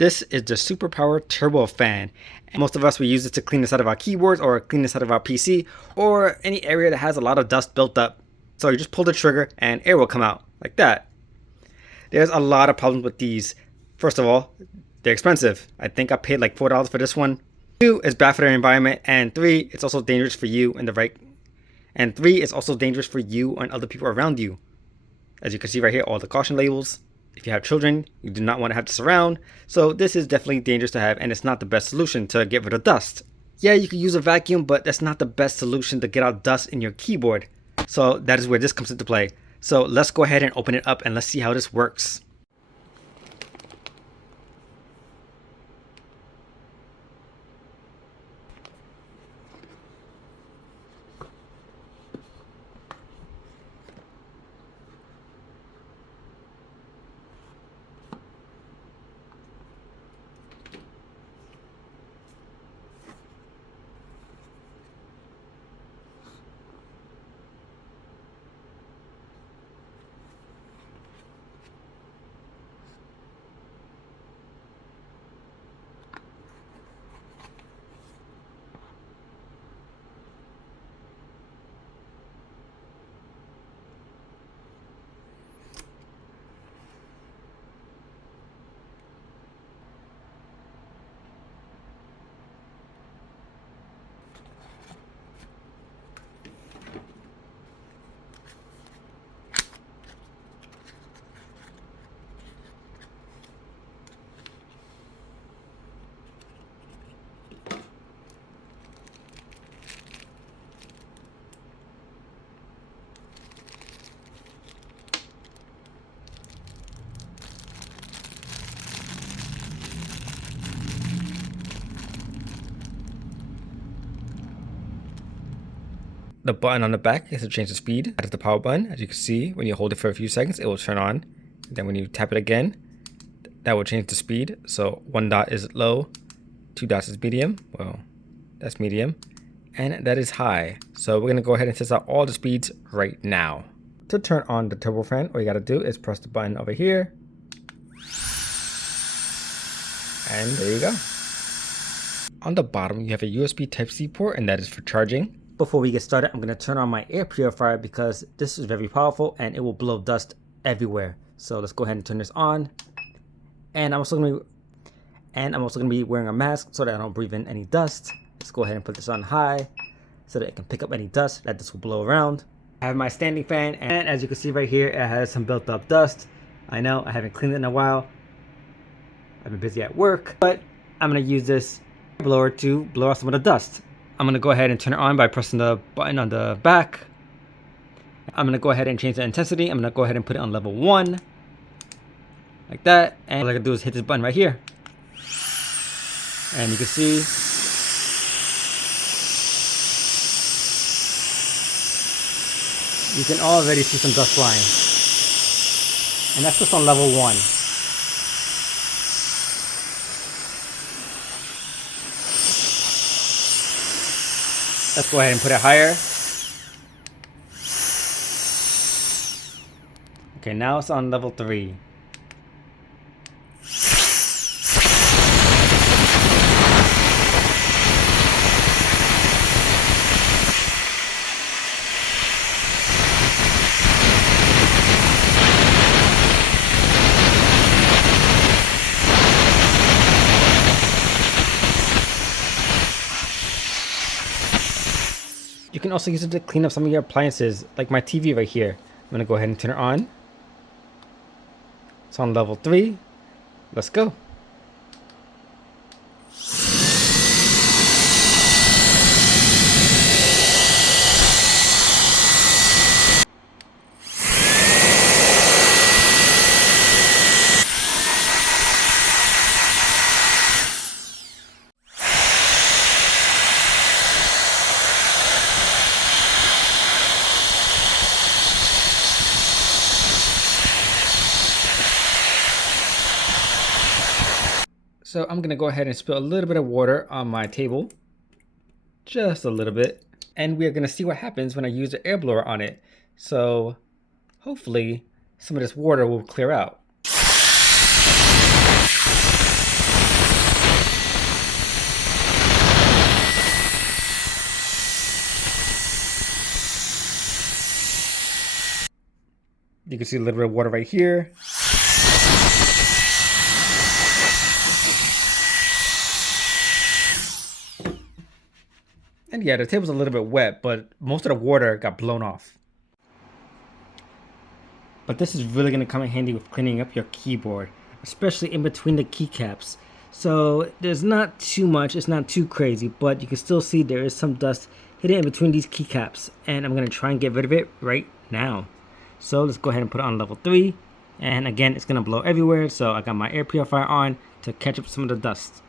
This is the Superpower Turbo Fan. And most of us, we use it to clean the side of our keyboards or clean the side of our PC or any area that has a lot of dust built up. So you just pull the trigger and air will come out like that. There's a lot of problems with these. First of all, they're expensive. I think I paid like $4 for this one. 2, it's bad for the environment, and 3, it's also dangerous for you and it's also dangerous for you and other people around you. As you can see right here, all the caution labels. If you have children, you do not want to have this around. So this is definitely dangerous to have, and it's not the best solution to get rid of dust. Yeah, you can use a vacuum, but that's not the best solution to get out dust in your keyboard. So that is where this comes into play. So let's go ahead and open it up and let's see how this works. The button on the back is to change the speed. That is the power button. As you can see, when you hold it for a few seconds, it will turn on. Then when you tap it again, that will change the speed. So 1 dot is low, 2 dots is medium. Well, that's medium. And that is high. So we're gonna go ahead and test out all the speeds right now. To turn on the turbo fan, all you gotta do is press the button over here. And there you go. On the bottom, you have a USB Type-C port, and that is for charging. Before we get started, I'm going to turn on my air purifier because this is very powerful and it will blow dust everywhere. So let's go ahead and turn this on. And I'm also going to be wearing a mask so that I don't breathe in any dust. Let's go ahead and put this on high so that it can pick up any dust that this will blow around. I have my standing fan, and as you can see right here, it has some built up dust. I know I haven't cleaned it in a while. I've been busy at work, but I'm going to use this blower to blow out some of the dust. I'm going to go ahead and turn it on by pressing the button on the back. I'm going to go ahead and change the intensity. I'm going to go ahead and put it on level 1. Like that. And all I can do is hit this button right here. And you can see you can already see some dust flying. And that's just on level 1. Let's go ahead and put it higher. Okay, now it's on level 3. You can also use it to clean up some of your appliances, like my TV right here. I'm going to go ahead and turn it on. It's on level 3. Let's go. So I'm gonna go ahead and spill a little bit of water on my table, just a little bit, and we're gonna see what happens when I use the air blower on it. So hopefully some of this water will clear out. You can see a little bit of water right here. And yeah, the table's a little bit wet, but most of the water got blown off. But this is really going to come in handy with cleaning up your keyboard, especially in between the keycaps. So there's not too much, it's not too crazy, but you can still see there is some dust hidden in between these keycaps, and I'm going to try and get rid of it right now. So let's go ahead and put it on level 3, and again it's going to blow everywhere, so I got my air purifier on to catch up some of the dust.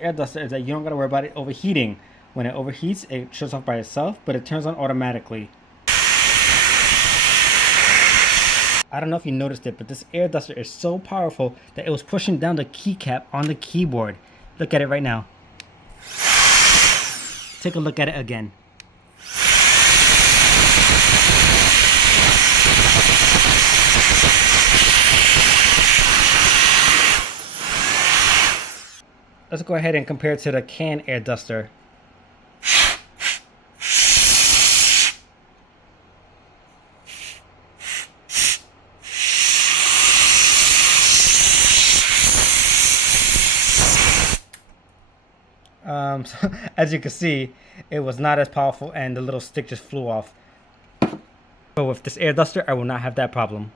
Air duster is that you don't gotta worry about it overheating. When it overheats, it shuts off by itself, but it turns on automatically. I don't know if you noticed it, but this air duster is so powerful that it was pushing down the keycap on the keyboard. Look at it right now. Take a look at it again. Let's go ahead and compare it to the can air duster. So, as you can see, it was not as powerful and the little stick just flew off. But with this air duster, I will not have that problem.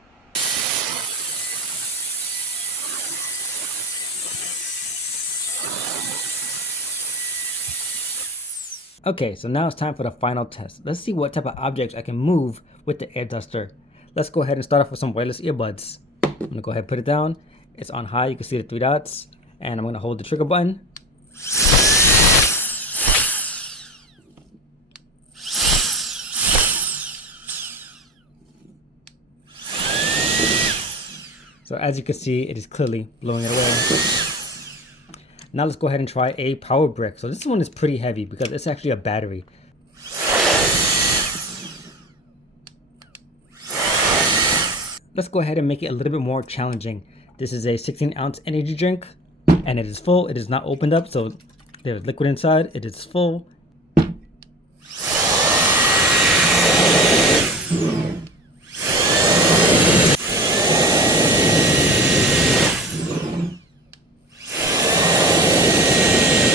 Okay, so now it's time for the final test. Let's see what type of objects I can move with the air duster. Let's go ahead and start off with some wireless earbuds. I'm gonna go ahead and put it down. It's on high, you can see the 3 dots. And I'm gonna hold the trigger button. So as you can see, it is clearly blowing it away. Now let's go ahead and try a power brick. So this one is pretty heavy because it's actually a battery. Let's go ahead and make it a little bit more challenging. This is a 16-ounce energy drink and it is full. It is not opened up, so there's liquid inside. It is full.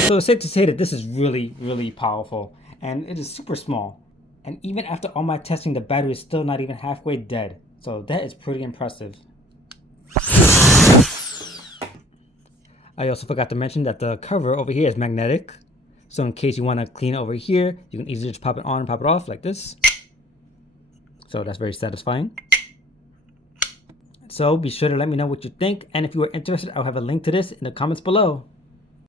So it's safe to say that this is really, really powerful, and it is super small. And even after all my testing, the battery is still not even halfway dead. So that is pretty impressive. I also forgot to mention that the cover over here is magnetic. So in case you want to clean over here, you can easily just pop it on and pop it off like this. So that's very satisfying. So be sure to let me know what you think. And if you are interested, I'll have a link to this in the comments below.